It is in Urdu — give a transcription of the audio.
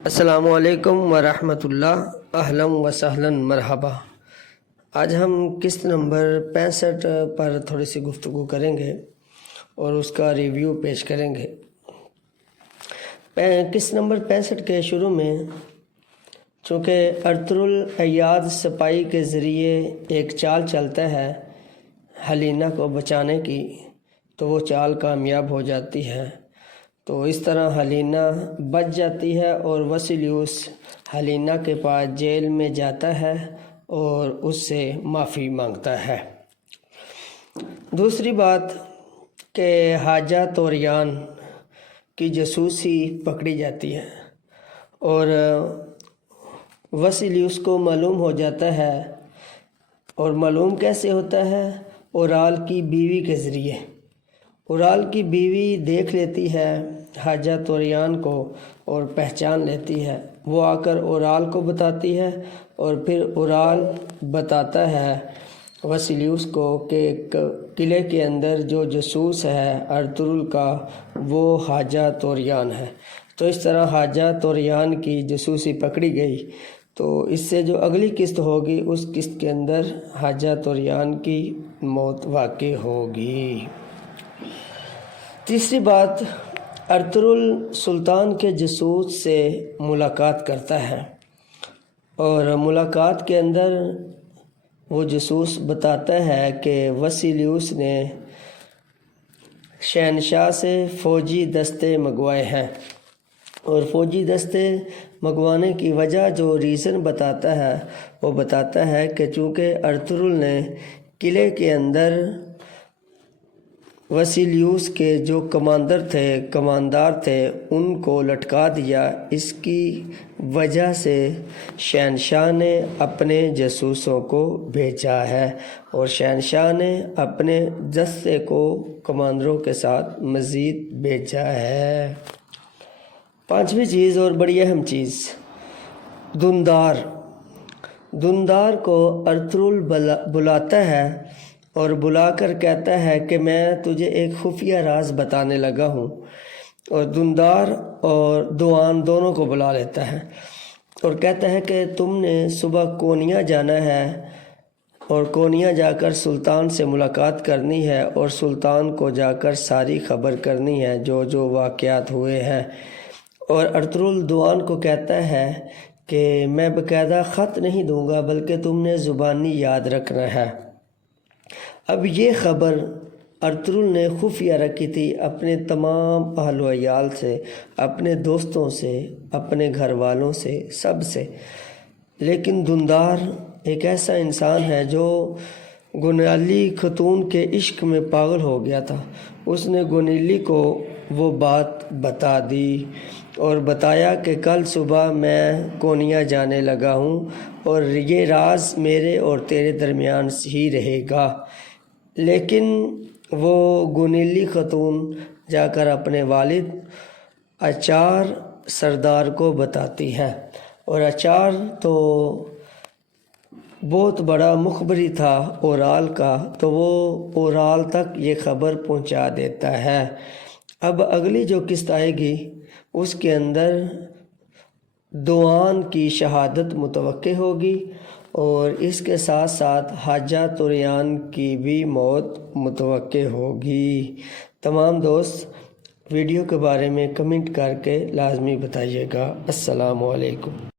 السلام علیکم ورحمۃ اللہ، اہلا و سہلا مرحبا۔ آج ہم قسط نمبر 65 پر تھوڑی سی گفتگو کریں گے اور اس کا ریویو پیش کریں گے۔ قسط نمبر 65 کے شروع میں چونکہ ارطغرل سپاہی کے ذریعے ایک چال چلتا ہے حلیمہ کو بچانے کی، تو وہ چال کامیاب ہو جاتی ہے۔ تو اس طرح حلیمہ بچ جاتی ہے اور وسیلیوس حلیمہ کے پاس جیل میں جاتا ہے اور اس سے معافی مانگتا ہے۔ دوسری بات کہ حاجہ طوریان کی جاسوسی پکڑی جاتی ہے اور وسیلیوس کو معلوم ہو جاتا ہے، اور معلوم کیسے ہوتا ہے؟ اورال کی بیوی کے ذریعے۔ اورال کی بیوی دیکھ لیتی ہے حاجہ طوریان کو اور پہچان لیتی ہے۔ وہ آ کر اورال کو بتاتی ہے اور پھر اورال بتاتا ہے وسیلیوس کو کہ قلعے کے اندر جو جاسوس ہے ارطغرل کا، وہ حاجہ طوریان ہے۔ تو اس طرح حاجہ طوریان کی جاسوسی پکڑی گئی۔ تو اس سے جو اگلی قسط ہوگی اس قسط کے اندر حاجہ طوریان کی موت واقع ہوگی۔ تیسری بات، ارطغرل سلطان کے جاسوس سے ملاقات کرتا ہے اور ملاقات کے اندر وہ جاسوس بتاتا ہے کہ وسیلیوس نے شہنشاہ سے فوجی دستے منگوائے ہیں، اور فوجی دستے منگوانے کی وجہ جو ریزن بتاتا ہے وہ بتاتا ہے کہ چونکہ ارطغرل نے قلعے کے اندر وسیلیوس کے جو کماندار تھے ان کو لٹکا دیا، اس کی وجہ سے شہنشاہ نے اپنے جاسوسوں کو بھیجا ہے اور شہنشاہ نے اپنے دستے کو کماندروں کے ساتھ مزید بھیجا ہے۔ پانچویں چیز اور بڑی اہم چیز، دھندار کو ارطغرل بلاتا ہے اور بلا کر کہتا ہے کہ میں تجھے ایک خفیہ راز بتانے لگا ہوں، اور دھندار اور دوان دونوں کو بلا لیتا ہے اور کہتا ہے کہ تم نے صبح کونیا جانا ہے اور کونیا جا کر سلطان سے ملاقات کرنی ہے اور سلطان کو جا کر ساری خبر کرنی ہے جو جو واقعات ہوئے ہیں۔ اور ارطغرل دوان کو کہتا ہے کہ میں باقاعدہ خط نہیں دوں گا بلکہ تم نے زبانی یاد رکھنا ہے۔ اب یہ خبر ارطغرل نے خفیہ رکھی تھی اپنے تمام اہل و عیال سے، اپنے دوستوں سے، اپنے گھر والوں سے، سب سے۔ لیکن دھندار ایک ایسا انسان ہے جو گونیلی خاتون کے عشق میں پاگل ہو گیا تھا۔ اس نے گونیلی کو وہ بات بتا دی اور بتایا کہ کل صبح میں کونیا جانے لگا ہوں اور یہ راز میرے اور تیرے درمیان ہی رہے گا۔ لیکن وہ گونیلی خاتون جا کر اپنے والد اچار سردار کو بتاتی ہے، اور اچار تو بہت بڑا مخبری تھا اورال کا، تو وہ اورال تک یہ خبر پہنچا دیتا ہے۔ اب اگلی جو قسط آئے گی اس کے اندر دوان کی شہادت متوقع ہوگی اور اس کے ساتھ ساتھ حاجہ طوریان کی بھی موت متوقع ہوگی۔ تمام دوست ویڈیو کے بارے میں کمنٹ کر کے لازمی بتائیے گا۔ السلام علیکم۔